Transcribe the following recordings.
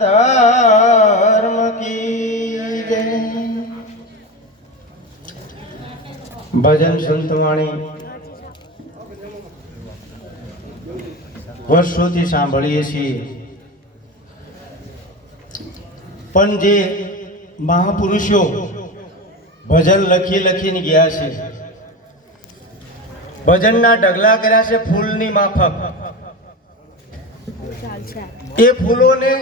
ધર્મ કી જય। ભજન સંતવાણી વર્ષોથી સાંભળીએ છીએ, પણ જે મહાપુરુષો ભજન લખી લખીને ગયા છે, ભજનના ઢગલા કર્યા છે ફૂલની માફક, એ ફૂલોને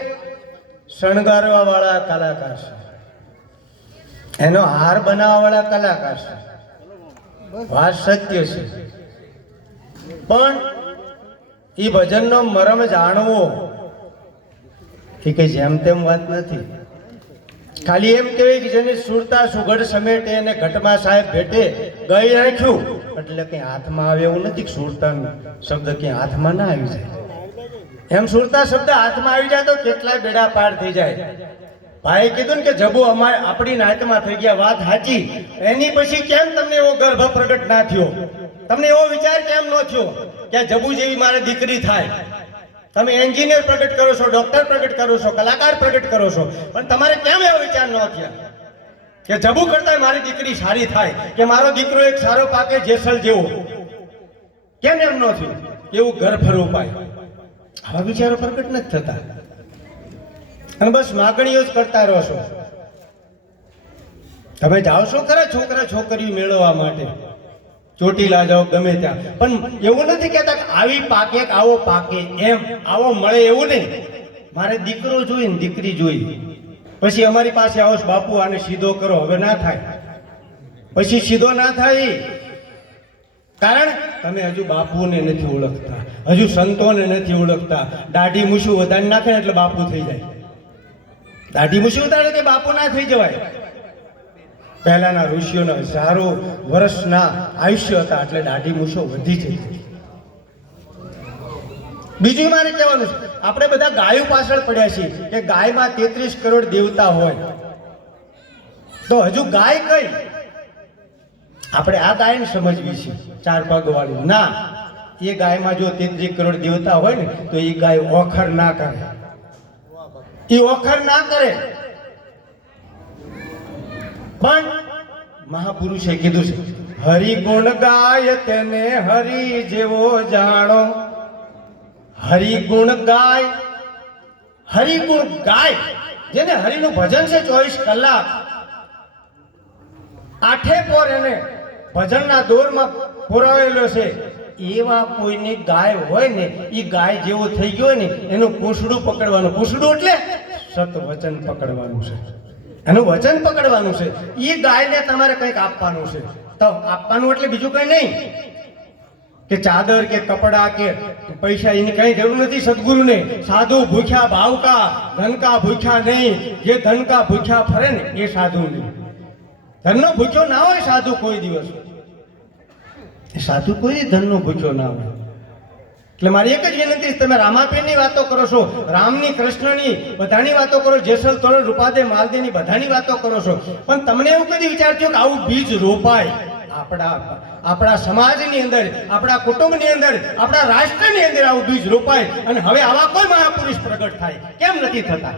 શણગારવા વાળા કલાકાર છે, એનો હાર બનાવવા વાળા કલાકાર છે, વાત સત્ય છે। પણ એ ભજનનો મરમ જાણવો એ કઈ જેમ તેમ વાત નથી। ખાલી એમ કહેવાય કે જેને સુરતા સુઘડ સમેટે અને ઘટમાં સાહેબ ભેટે ગઈ રાખ્યું એટલે કઈ હાથમાં આવે એવું નથી કે સુરતાનો શબ્દ ક્યાં હાથમાં ના આવી જાય। એમ સુરતા શબ્દ હાથમાં આવી જાય તો કેટલાય બેડા પાર થઈ જાય। ભાઈ કીધું ને કે જબુ અમારે આપણી નાતમાં થઈ ગયા, વાત સાચી। એની પછી કેમ તમને એવો ગર્ભ પ્રગટ ના થયો? તમને એવો વિચાર કેમ ન થયો કે જબુ જેવી મારે દીકરી થાય? તમે એન્જિનિયર પ્રગટ કરો છો, ડોક્ટર પ્રગટ કરો છો, કલાકાર પ્રગટ કરો છો, પણ તમારે કેમ એવો વિચાર ન થયા કે જબુ કરતા મારી દીકરી સારી થાય, કે મારો દીકરો એક સારો પાકે જેસલ જેવો? કેમ એમ ન થયું? એવું ઘર ફરવું પાય? આવા વિચારો પ્રગટ નથી થતા અને બસ માગણીઓ જ કરતા રહો છો। તમે જાઓ છો ખરા છોકરા છોકરીઓ મેળવવા માટે, ચોટીલા જાઓ ગમે ત્યાં, પણ એવું નથી કહેતા કે આવી પાકે આવો પાકે, એમ આવો મળે એવું નહીં। મારે દીકરો જોઈ ને દીકરી જોઈ, પછી અમારી પાસે આવો બાપુ આને સીધો કરો, હવે ના થાય, પછી સીધો ના થાય। કારણ તમે હજુ બાપુને નથી ઓળખતા, હજુ સંતોને નથી ઓળખતા। દાઢી મૂછું વધારી નાખે ને એટલે બાપુ થઈ જાય। દાઢી મૂછું ઉતારે કે બાપુ ના થઈ જવાય। પહેલાના ઋષિઓના હજારો વર્ષના આયુષ્ય હતા એટલે દાઢી મૂછો વધી જતી। બીજું મારે કહેવાનું છે, આપણે બધા ગાયો પાછળ પડ્યા છીએ કે ગાયમાં 33 કરોડ દેવતા હોય, તો હજુ ગાય કઈ? આપણે આ ગાયને સમજવી છે 4 પગ વાળી ના। એ ગાયમાં જો 33 કરોડ દેવતા હોય ને તો એ ગાય ઓખર ના કરે, એ ઓખર ના કરે। પણ મહાપુરુષે કીધું છે, હરિ ગુણ ગાય તેને હરિ જેવો જાણો। હરિ ગુણ ગાય, હરિ ગુણ ગાય, જેને હરિનું ભજન છે 24 કલાક, આઠે પોર એને ભજનના દોરમાં પુરાવેલો છે, એવા કોઈની ગાય હોય ને, એ ગાય જેવો થઈ ગયો હોય ને એનું પૂંછડું પકડવાનું। પૂંછડું એટલે સત વચન પકડવાનું છે, એનું વચન પકડવાનું છે। એ ગાયને તમારે કંઈક આપવાનું છે, તો આપવાનું એટલે બીજું કંઈ નહીં કે ચાદર કે કપડા કે પૈસા, એની કઈ જરૂર નથી સદગુરુને। સાધુ ભૂખ્યા ભાવકા, ધનકા ભૂખ્યા નહીં। જે ધનકા ભૂખ્યા ફરે ને એ સાધુ નહીં। ધનનો ભૂખ્યો ના હોય સાધુ કોઈ દિવસ, સાધુ કોઈ ધનનો ભૂખ્યો ના હોય। એટલે મારી એક જ વિનંતી છે, તમે રામાપીરની વાતો કરો છો, રામની કૃષ્ણની બધાની વાતો કરો, જેસલ તોરણ રૂપાદે માલદેની બધાની વાતો કરો છો, પણ તમને એવું કદી વિચાર થયો કે આવું બીજ રોપાય આપણા સમાજની અંદર, આપણા કુટુંબની અંદર, આપણા રાષ્ટ્રની અંદર આવું બીજ રોપાય અને હવે આવા કોઈ મહાપુરુષ પ્રગટ થાય? કેમ નથી થતા?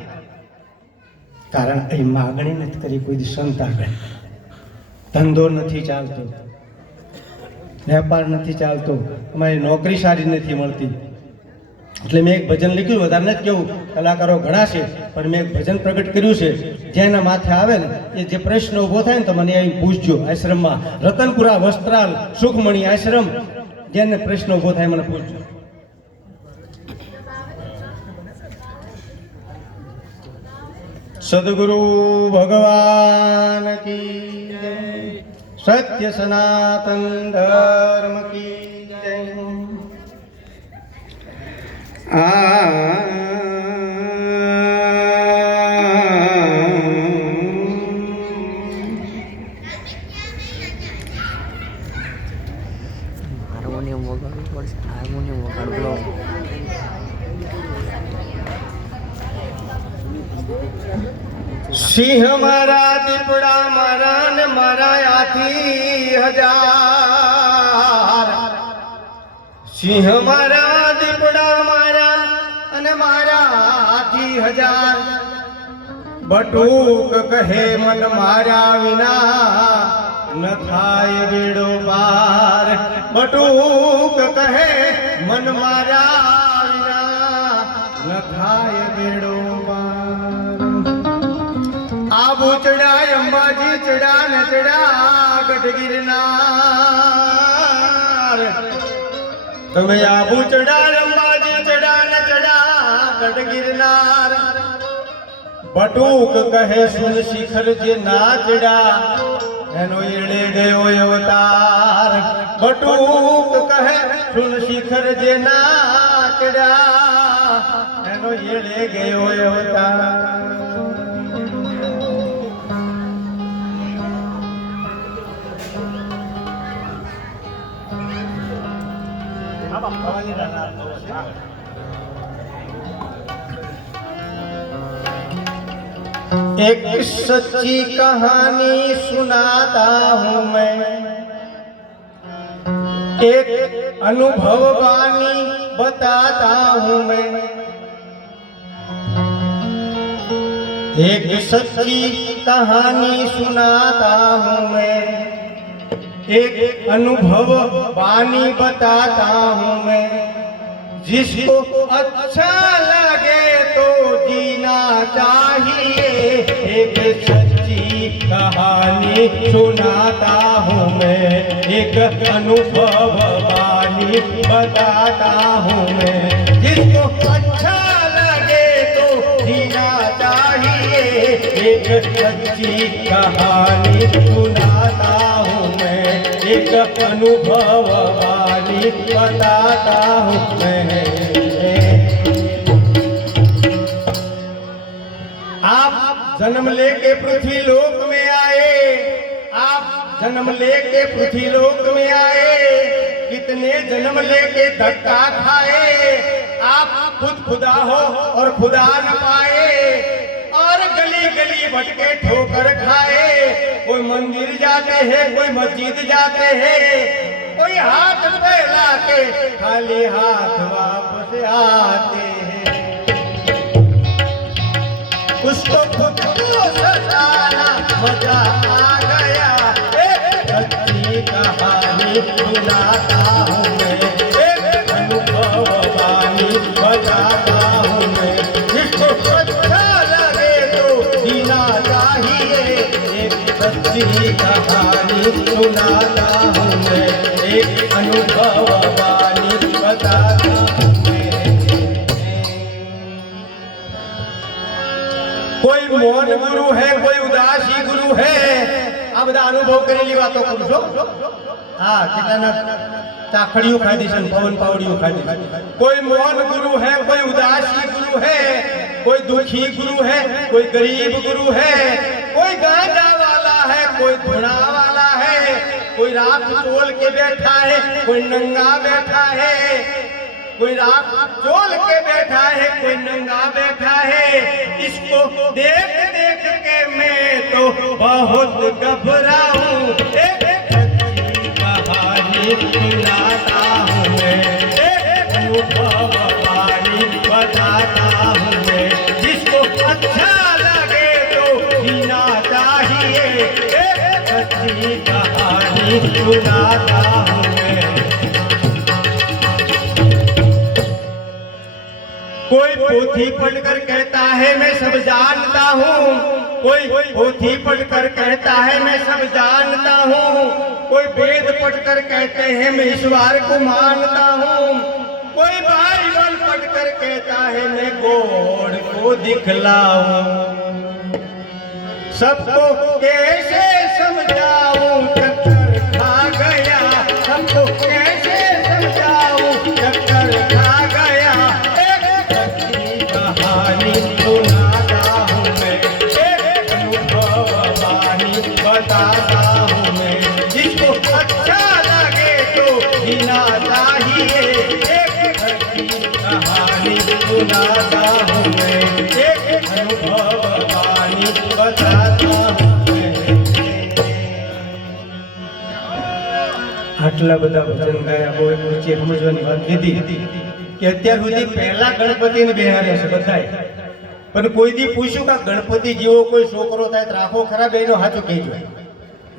કારણ એ માગણી નથી કરી કોઈ સંત આગળ, ધંધો નથી ચાલતો, વેપાર નથી ચાલતો, અમારી નોકરી સારી નથી મળતી। એટલે મેં એક ભજન લખ્યું, વધારે નથી કેવું, કલાકારો ઘણા છે, પણ મેં એક ભજન પ્રગટ કર્યું છે, જેના માથે આવે ને એ જે પ્રશ્ન ઉભો થાય ને તો મને અહીં પૂછજો। આશ્રમમાં રતનપુરા વસ્ત્રાલ સુખમણી આશ્રમ, જેને પ્રશ્ન ઉભો થાય મને પૂછજો। સદગુરુ ભગવાન કી જય, સત્ય સનાતન ધર્મ કી જય। હાર્મોનિયમ વગાડવું પડશે, હાર્મોનિયમ વગાડવું। સિંહ મારા, દીપડા મારા ને મારા હાથી હજાર। સિંહ મારા, દીપડા મારા અને મારા હાથી હજાર બટુક કહે મન માર્યા વિના ન થાય બેડો પાર બટુક કહે મન માર્યા વિના ન થાય બેડો પાર આબુ ચડા અંબાજી ચડા ન ચડા ગઢ ગિરનાર તમે આબુ ચડા અંબાજી ચડા ન ચડા ગઢ ગિરનાર બટુક કહે સુન શિખર જે ના ચડા એનો એડે ગયો અવતાર બટુક કહે સુન શિખર જે ના ચડા એનો એડે ગયો અવતાર एक सच्ची कहानी सुनाता हूँ मैं एक अनुभव वाणी बताता हूँ मैं एक सच्ची कहानी सुनाता हूँ मैं एक अनुभव वाणी बताता हूँ मैं जिसको अच्छा लगे तो जीना चाहिए एक सच्ची कहानी सुनाता हूँ मैं एक अनुभव वाणी बताता हूँ मैं जिसको अच्छा लगे तो जीना चाहिए एक सच्ची कहानी सुनाता हूँ मैं एक अनुभव वाणी बताता हूँ मैं आप जन्म लेके पृथ्वी लोक में आए आप जन्म लेके पृथ्वी लोक में आए कितने जन्म लेके धक्का खाए आप खुद खुदा हो और खुदा न पाए और गली गली भटके ठोकर खाए कोई मंदिर जाते हैं कोई मस्जिद जाते हैं कोई हाथ फैला के खाली हाथ वापस आते हैं उसको खुद को सताना मजा आ गया एक सच्ची कहानी सुनाता हूँ मैं एक अनुभव वाणी बताता हूँ मैं जिसको अच्छा लगे तो जीना चाहिए एक सच्ची कहानी सुनाता हूँ मैं एक अनुभव वाणी बताता हूँ कोई मौन गुरु है कोई उदासी गुरु है આ બધા અનુભવ કરેલી વાતો કરું છો હા કેટલાના ચાખડીઓ ખાધી છે પવન પાવડીઓ ખાધી કોઈ મૌન ગુરુ है कोई उदासी गुरु है कोई दुखी गुरु है कोई गरीब गुरु है कोई गांजा वाला है कोई धुना वाला है कोई राख चोल के बैठा है कोई नंगा बैठा है कोई राख चोल के बैठा है कोई नंगा बैठा है इसको देख देख के मैं तो बहुत घबराऊं एक सच्ची कहानी सुनाता हूँ मैं एक अनुभव वाणी बताता हूँ मैं जिसको अच्छा लगे तो जीना चाहिए एक सच्ची कहानी सुनाता हूँ मैं कोई पोथी पढ़कर कहता है मैं सब जानता हूँ कोई पोथी पढ़कर कहता है मैं सब जानता हूँ कोई वेद पढ़कर कहते हैं मैं ईश्वर को मानता हूँ कोई बाइबल पढ़कर कहता है मैं गॉड को दिखलाऊं सबको कैसे समझाऊं चक्कर खा गया सबको कैसे समझाऊं चक्कर खा गया कहानी सुनाता हूँ मैं एक अनुभव वाणी बताता हूँ मैं जिसको अच्छा लगे तो जीना चाहिए एक सच्ची कहानी सुनाता हूँ मैं एक अनुभव वाणी बताता हूँ मैं આટલા બધા ભજન ગાયા બહુ ઊંચી સમજવાની વાત કીધી કે અત્યાર સુધી પહેલા ગણપતિને બેહાડ્યા છે બધાય, પણ કોઈ દી પૂછ્યું કે ગણપતિ જેવો કોઈ છોકરો થાય તો રાખો ખરા? બેનો સાચું કહેજો,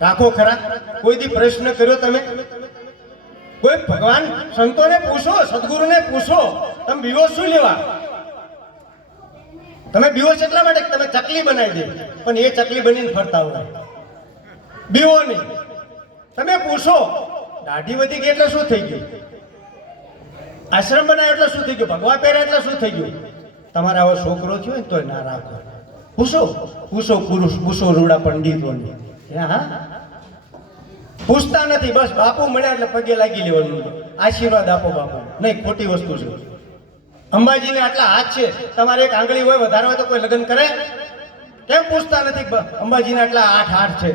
રાખો ખરા? કોઈ દી પ્રશ્ન કર્યો તમે? કોઈ ભગવાન સંતોને પૂછો, સદગુરુને પૂછો, તમે બીવો શું લેવા? તમે બીવો છે એટલા માટે કે તમે ચકલી બનાવી દે, પણ એ ચકલી બનીને ફરતા હોય. બીવો નહીં. તમે પૂછો દાઢી વધી ગઈ એટલે શું થઈ ગયું? આશ્રમ બનાવ્યો એટલે શું થઈ ગયું? ભગવા પહેર્યા એટલે શું થઈ ગયું? તમારા આવો છોકરો થયો ને તોય ના રાખો. પૂછો પૂછો પુરુષ પૂછો રૂડા પંડિતોને. હા, પૂછતા નથી, બસ બાપુ મળ્યા એટલે પગે લાગી લેવાનું, આશીર્વાદ આપો બાપુ. નહીં, ખોટી વસ્તુ છે. અંબાજીને આટલા હાથ છે, તમારે એક આંગળી હોય વધારે હોય તો કોઈ લગ્ન કરે? કેમ પૂછતા નથી? અંબાજીને આટલા 8 હાથ છે.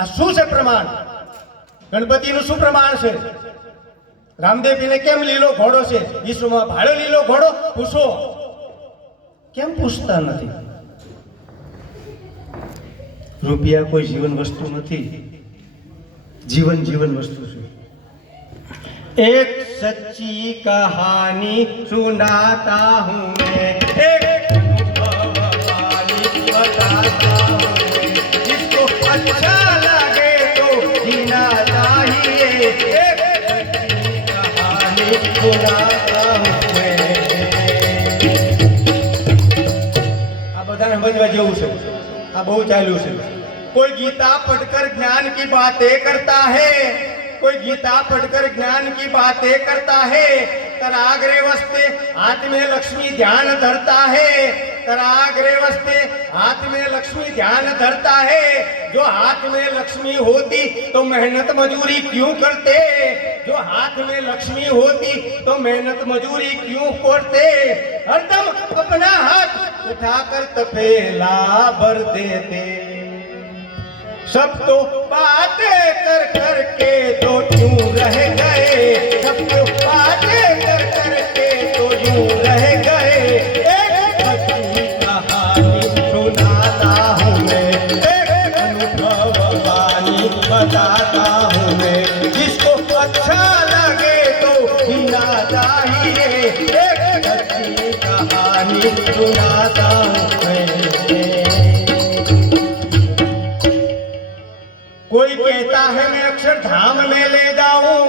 આ શું છે પ્રમાણ? ગણપતિનું શું પ્રમાણ છે? રામદેવજીને કેમ લીલો ઘોડો છે? વિશ્વમાં ભાડો લીલો ઘોડો? પૂછો. કેમ પૂછતા નથી? રૂપિયા કોઈ જીવન વસ્તુ નથી, जीवन जीवन वस्तु से। एक सच्ची कहानी सुनाता हूँ मैं, एक कहानी बताता हूँ मैं, जिसको अच्छा लगे तो जीना चाहिए। एक सच्ची कहानी सुनाता हूँ मैं। આ બધાને સમજવા જેવું છે, આ બહુ ચાલ્યું છે। कोई गीता पढ़कर ज्ञान की बातें करता है, कोई गीता पढ़कर ज्ञान की बातें करता है, कराग्रे वस्ते हाथ में लक्ष्मी ध्यान धरता है, कराग्रे वस्ते हाथ में लक्ष्मी ध्यान धरता है। जो हाथ में लक्ष्मी होती तो मेहनत मजूरी क्यों करते? जो हाथ में लक्ष्मी होती तो मेहनत मजूरी क्यों करते? हरदम अपना हाथ उठाकर तपेला भर देते। सब तो बातें कर कर के तो यूं रह गए, सब तो बातें कर कर के तो यूं रह गए। एक सच्ची कहानी सुनाता हूँ मैं, एक अनुभव वाणी बताता हूँ मैं, जिसको अच्छा लगे तो जीना चाहिए। एक सच्ची कहानी सुनाता हूँ मैं। कोई कहता है मैं अक्षरधाम में ले जाऊं,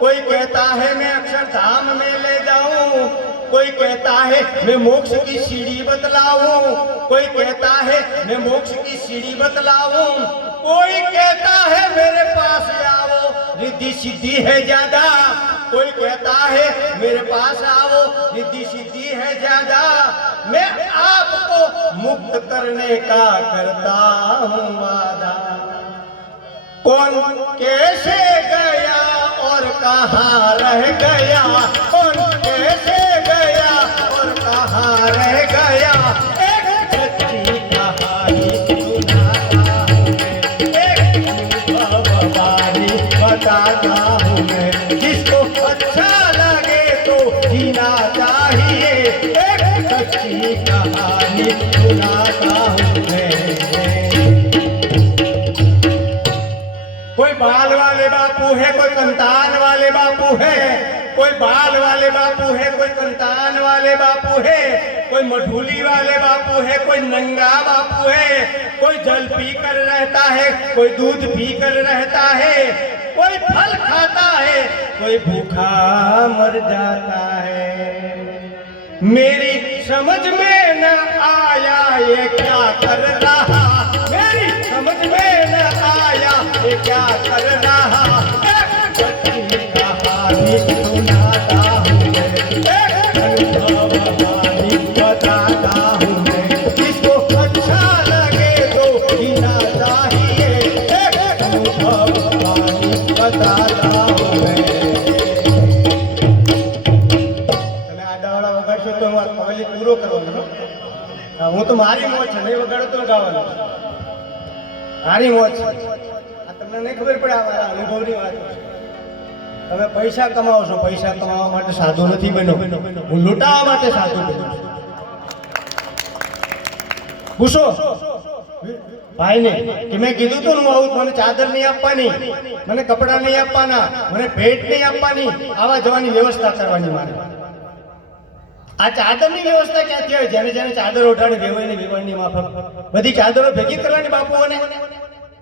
कोई कहता है मैं अक्षरधाम में ले जाऊं, कोई कहता है मैं मोक्ष की सीढ़ी बतलाऊं, कोई कहता है मैं मोक्ष की सीढ़ी बतलाऊं, कोई कहता है मेरे पास आओ रिद्धि सिद्धि है ज्यादा, कोई कहता है मेरे पास आओ रिद्धि सिद्धि है ज्यादा। मैं आपको मुक्त करने का करता हूँ वादा। कौन कैसे गया और कहाँ रह गया, कौन कैसे गया और कहाँ रह गया। एक सच्ची कहानी सुनाता हूँ मैं, एक अनुभव वाणी बताता हूँ मैं, जिसको अच्छा लगे तो जीना चाहिए। एक सच्ची कहानी सुनाता हूँ मैं। कोई बाल वाले बापू है, कोई कंतान वाले बापू है, कोई बाल वाले बापू है, कोई कंतान वाले बापू है, कोई मधुली वाले बापू है, कोई नंगा बापू है, कोई जल पी कर रहता है, कोई दूध पी कर रहता है, कोई फल खाता है, कोई भूखा मर जाता है। मेरी समझ में न आया ये क्या कर रहा, मेरी समझ में न आया ये क्या कर रहा। एक सच्ची कहानी सुनाता हूँ मैं, एक अनुभव वाणी बताता हूँ मैं, जिसको अच्छा लगे तो जीना चाहिए। एक अनुभव वाणी बताता हूँ मैं। તમે આડાવાળા વગાડશો તો હું પગલી પૂરો કરવાનો છું। હું તો મારી મોજ છે, નહીં વગાડો તો ગાવાનો મારી મોજ છે। આ તમને નહીં ખબર પડે, આ મારા અનુભવની વાત છે। તમે પૈસા કમાવો છો, પૈસા કમાવા માટે સાધુ નથી બન્યો, હું લૂંટાવા માટે સાધુ બન્યો છું। પૂછો ભાઈને કે મેં કીધું તું હું આવું, મને ચાદર નહીં આપવાની, મને કપડાં નહીં આપવાના, મને ભેટ નહીં આપવાની, આવા જવાની વ્યવસ્થા કરવાની મારે। આ ચાદરની વ્યવસ્થા ક્યાંથી હોય? જેને જેને ચાદર ઓઢાડી વેવાઈની વેવાઈની માફક બધી ચાદરો ભેગી કરવાની બાપુઓને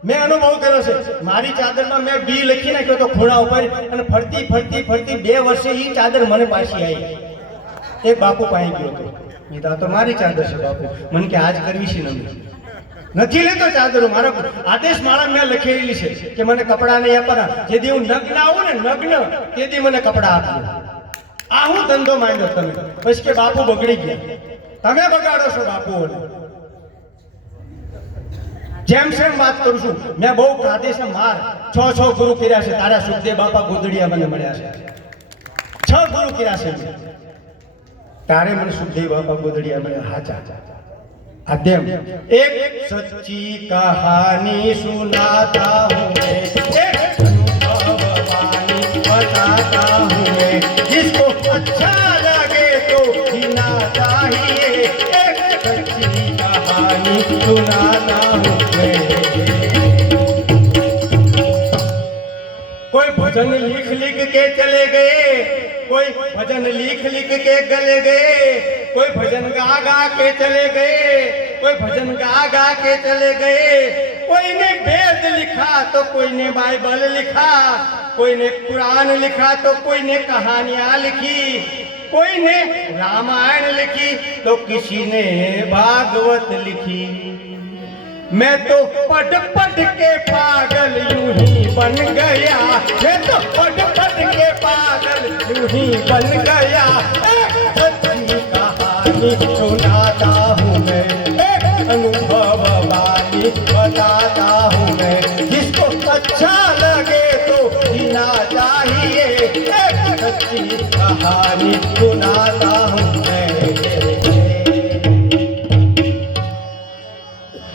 મેં અનુભવ કર્યો છે. મારી ચાદરમાં મેં બી લખી નાખ્યો તો ખૂણા ઉપર, અને ફરતી ફરતી ફરતી 2 વર્ષે એ ચાદર મને પાછી આવી. એક બાપુ પાઈ ગયો હતો. મેં તો આ તો મારી ચાદર છે બાપુ. મને કે આજ કરવી છે નથી લેતો ચાદરો. મારા આદેશ માળા મેં લખેલી છે કે મને કપડા નહીં આપવાના. જેથી હું નગ્ન આવું ને નગ્ન, તેથી મને કપડા આપજો. આ હું ધંધો માંડ્યો તમે. પછી કે બાપુ બગડી ગયા. તમે બગાડો છો બાપુઓને. જેમ સેમ વાત કરું છું. મેં બહુ ખાધે છે માર. 6 ગુરુ કર્યા છે. તારા સુખદેવ બાપા ગોદડિયા મને મળ્યા છે. 6 ગુરુ કર્યા છે. તારે મને સુખદેવ બાપા ગોદડિયા મળ્યા. હાચા आद्यम एक सच्ची कहानी सुनाता हूँ मैं, एक अनुभव वाणी बताता हूँ मैं, जिसको अच्छा लगे तो जीना चाहिए, एक सच्ची कहानी सुनाता हूँ मैं। कोई भजन लिख लिख के चले गए, कोई भजन लिख लिख के गले गए, कोई भजन गा गा के चले गए, कोई भजन गा गा के चले गए। कोई ने वेद लिखा तो कोई ने बाइबल लिखा, कोई ने कुरान लिखा तो कोई ने कहानियां लिखी, कोई ने रामायण लिखी तो किसी ने भागवत लिखी। मैं तो पढ़ पढ़ के पागल यूं ही बन गया, मैं तो पढ़ पढ़ के पागल यूं ही बन गया। सच्ची कहानी सुनाता हूँ मैं, एक अनुभव वाणी बताता हूँ मैं, जिसको अच्छा लगे तो जीना चाहिए, एक सच्ची कहानी सुनाता हूँ मैं।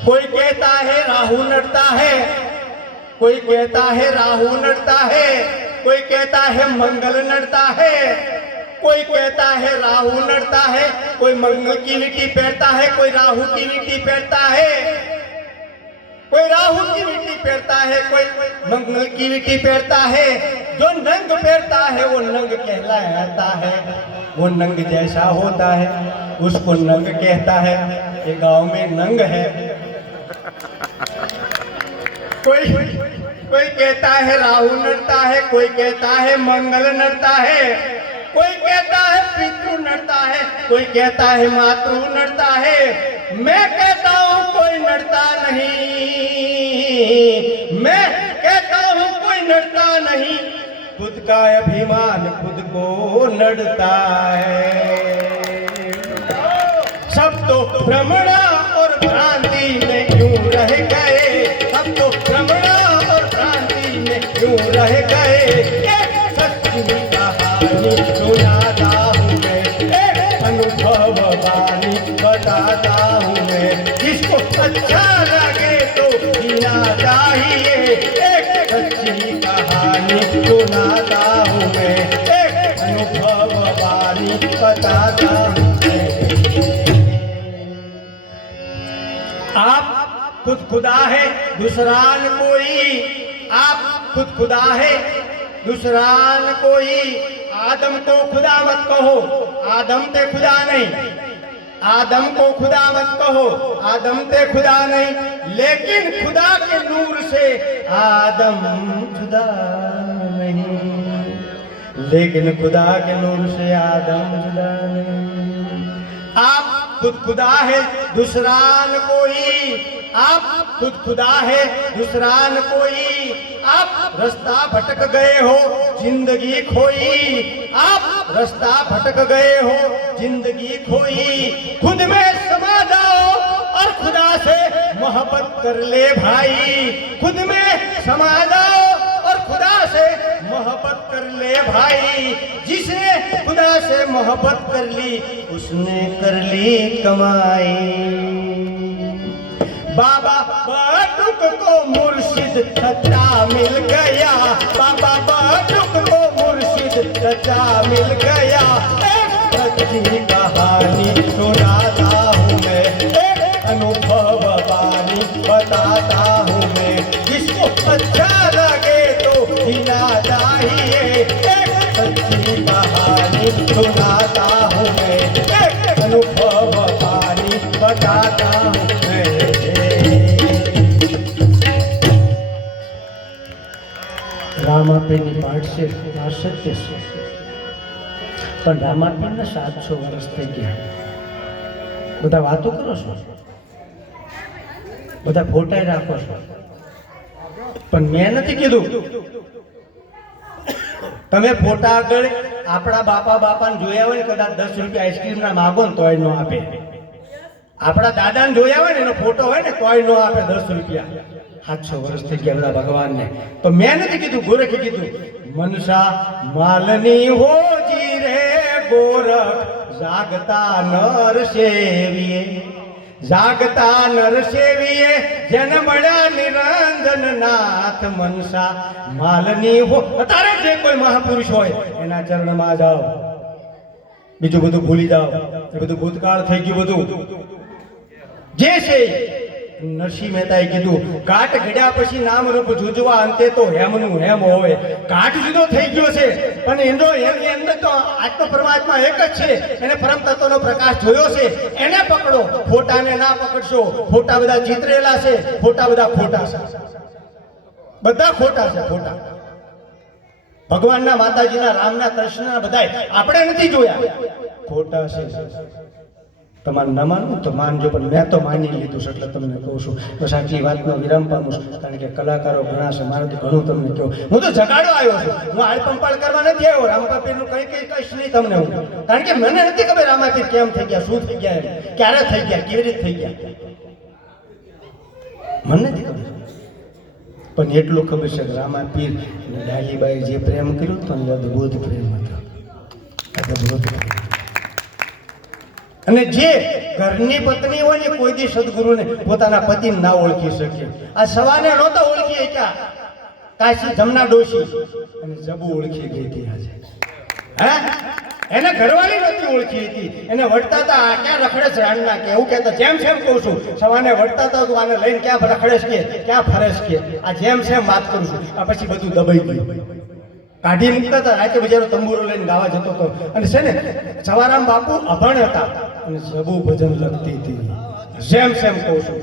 कोई कहता है राहु नड़ता है, कोई कहता है राहु नड़ता है, कोई कहता है मंगल नड़ता है, कोई कहता है राहु नड़ता है, कोई मंगल की विटी पहनता है, कोई राहु की विटी पहनता है, कोई राहु की विटी पहनता है, कोई मंगल की विटी पहनता है। जो नंग पहनता है वो नंग कहलाता है, वो नंग जैसा होता है उसको नंग कहता है। ये गांव में नंग है। कोई कहता है राहु नड़ता है, कोई कहता है मंगल नड़ता है, कोई कहता है पितृ नड़ता है, कोई कहता है मातृ नड़ता है। मैं कहता हूँ कोई नड़ता नहीं, मैं कहता हूँ कोई नड़ता नहीं, खुद का अभिमान खुद को नड़ता है। सब तो भ्रमणा और भ्रांति में क्यों रह गए, सब तो भ्रमणा और भ्रांति में क्यों रह गए। एक सच्ची कहानी सुनाता हूँ मैं, एक अनुभव वाणी बताता हूँ मैं, जिसको अच्छा लगे तो जीना चाहिए, एक सच्ची कहानी सुनाता हूँ मैं, एक अनुभव वाणी बताता हूँ मैं। आप खुद खुदा है दूसरा न कोई, आप खुद खुदा है दूसरा न कोई। आदम को खुदा मत कहो, आदम ते खुदा नहीं, आदम को खुदा मत कहो, आदम ते खुदा नहीं, लेकिन खुदा के नूर से आदम जुदा नहीं, लेकिन खुदा के नूर से आदम जुदा नहीं। आप खुद खुदा है दूसरा न कोई, आप खुद खुदा है दूसरा न कोई। आप रास्ता भटक गए हो जिंदगी खोई, आप रास्ता भटक गए हो जिंदगी खोई। खुद में समा जाओ और खुदा से मोहब्बत कर ले भाई, खुद में समा जाओ और खुदा से मोहब्बत कर ले भाई। जिसने खुदा से मोहब्बत कर ली उसने कर ली कमाई। बाबा बटुक को मुर्शिद सच्चा मिल गया, बाबा बटुक को मुर्शिद सच्चा मिल गया। एक सच्ची कहानी सुनाता हूँ मैं, एक अनुभव वाणी बताता हूँ मैं, जिसको अच्छा लगे तो जीना चाहिए, एक सच्ची कहानी सुनाता हूँ मैं। રામાપીરની પાઠ છે આ સત્ય છે, પણ રામાપીરને 700 વર્ષ થઈ ગયા. બધા વાતો કરો છો, બધા ફોટા રાખો છો, પણ મેં નથી કીધું. તમે ફોટા આગળ આપણા બાપાને જોયા હોય ને કદાચ 10 રૂપિયા આઈસ્ક્રીમ ના માગો ને તોય ન આપે. આપણા દાદાને જોયા હોય ને એનો ફોટો હોય ને તોય ન આપે 10 રૂપિયા. 700 વર્ષ થઈ ગયા બધા ભગવાનને. તો મેં નથી કીધું, ગોરખે કીધું. મનસા માલની હોજી રે ગોરખ જાગતા નર સેવીએ, જાગતા નર સેવીએ જેને મળ્યા નિરંજન નાથ. મનસા માલની હો. અત્યારે જે કોઈ મહાપુરુષ હોય એના ચરણમાં જાઓ, બીજું બધું ભૂલી જાઓ. એ બધું ભૂતકાળ થઈ ગયું. બધું જે છે નરસિંહ મહેતાએ કીધું, કાટ ઘડ્યા પછી નામ રૂપ જુજવા અંતે તો હેમનું હેમ હોય. કાટ જુદો થઈ ગયો છે પણ એની અંદર તો આત્મ પરમાત્મા એક જ છે. એને પરમ તત્વનો પ્રકાશ જોયો છે, એને પકડો. ફોટાને ના પકડશો. ફોટા બધા ચિતરેલા છે, ફોટા બધા ખોટા છે, બધા ખોટા છે. ફોટા ભગવાનના, માતાજીના, રામના, કૃષ્ણના બધાય આપણે નથી જોયા, ખોટા છે. તમારે ન માનવું તો માનજો, પણ મેં તો માની લીધું છે એટલે તમને કહું છું. બસ આટલી વાતનો વિરામ પામું છું, કારણ કે કલાકારો ઘણા છે, મારે તો ઘણું તમને કહું. હું તો જગાડો આવ્યો છું, હું આળપંપાળ કરવા નથી આવ્યો. રામાપીરનું કહીશ નહીં તમને હું, કારણ કે મને નથી ખબર રામાપીર કેમ થઈ ગયા, શું થઈ ગયા, ક્યારે થઈ ગયા, કેવી રીતે થઈ ગયા, મને નથી ખબર. પણ એટલું ખબર છે કે રામાપીર અને ડાલીબાઈ જે પ્રેમ કર્યો તો ને અદભુત પ્રેમ હતો, અદભુત પ્રેમ. અને જે ઘરની પત્ની હોય ને કોઈ દી સદગુરુને પોતાના પતિને ના ઓળખી શકે. આ સવાને નહોતા ઓળખી શક્યા કાશી જમના ડોશી, અને જબુ ઓળખી ગઈ હતી આજે. હે, એને ઘરવાળી નહોતી ઓળખી હતી. એને વળતા હતા, આ ક્યાં રખડે છે રાણના કે એવું કહેતા. જેમ સેમ કહું છું, સવાને વળતા હતા, તું આને લઈને ક્યાં રખડેશ કે ક્યાં ફરેશ કે. આ જેમ સેમ વાત કરું છું. આ પછી બધું દબાઈ ગયું, કાઢી મૂકતા હતા. રાતે બજારો તંબુરો લઈને ગાવા જતો હતો. અને છે ને સવારામ બાપુ અભણ હતા અને જબુ ભજન લખતી હતી. જેમ સેમ કહું છું,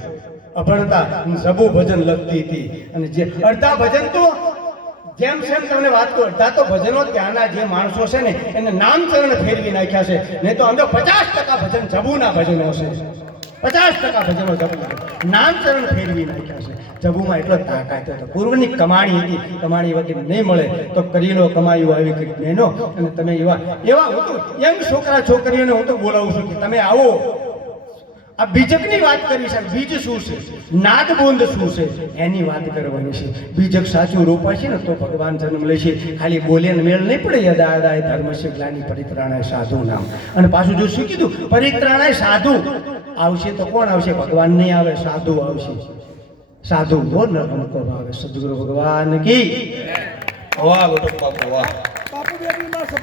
અભણતા જબુ ભજન લખતી હતી. અને જે અડધા ભજન તો જેમ સેમ તમને વાત કરું, અડધા તો ભજનો ત્યાંના જે માણસો છે ને એને નામચરણ ફેરવી નાખ્યા છે. નહીં તો અંદર 50% ભજન જબુના ભજનો છે. 50% ભજનો જબુના, નામચરણ ફેરવી નાખ્યા છે. જબુમાં એટલો તાકાત હતો. પૂર્વની કમાણી હતી, કમાણી વગર નહીં મળે તો કરી લો કમાયું આવી કંઈક બહેનો. અને તમે એવા હું તો યંગ છોકરા છોકરીઓને હું તો બોલાવું છું કે તમે આવો. આ બીજકની વાત કરી છે. બીજ શું છે, નાદબોંદ શું છે, એની વાત કરવાની છે. બીજક સાચું રોપાય ને તો ભગવાન જન્મ લે છે. ખાલી બોલે ને મેળ નહીં પડે. યદા યદા ધર્મ ગ્લાનિ પરિત્રાણાય સાધુ નામ. અને પાછું જો શું કીધું, પરિત્રાણાય સાધુ આવશે તો કોણ આવશે? ભગવાન નહીં આવે, સાધુ આવશે. સાધુ બોલ ન રમતો ભાવે. સદગુરુ ભગવાન કી વાહ.